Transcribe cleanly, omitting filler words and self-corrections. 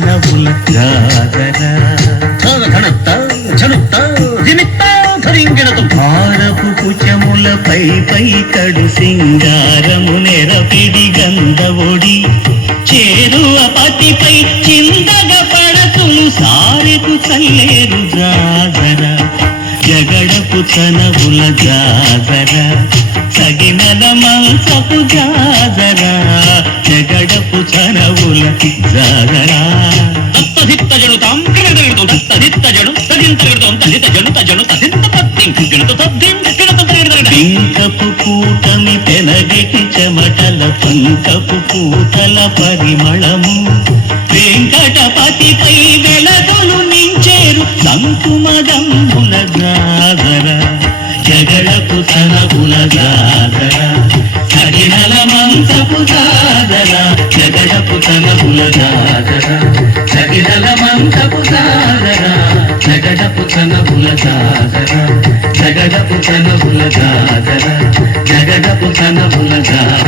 నవుల జాగర భారపు కుచములపై పై కడు సింగారము నెరపిడి గంధవొడి చేరువ పతిపై చిందగ పడతులు సారెకు చల్లేరు జాగర జగడపు చనవుల జాగర సగినల మంచపు జాగర జగడపు చనవుల జాగర తత్తిత్త జడుతాం కిరదడుతాం తత్తిత్త జడు తదింతడుతాం తదిత జడు తజడు తదింత పత్తిం కిరత తద్దిం కిరత తదిరదడ పింకపు కూటమి తెనగెటి చెమటల పంకపు పూతల పరిమళము వెంకటపతిపై వెలగలు నించేరు సంకుమదంబుల జాగర జగడపు తనబుల జాగర సగినల మంచపు జాగర జగడపు తనబుల జాగర సగినల మంచపు జాగర జగడపు తనబుల జాగర జగడపు తనబుల జాగర జగడపు తనబుల జాగర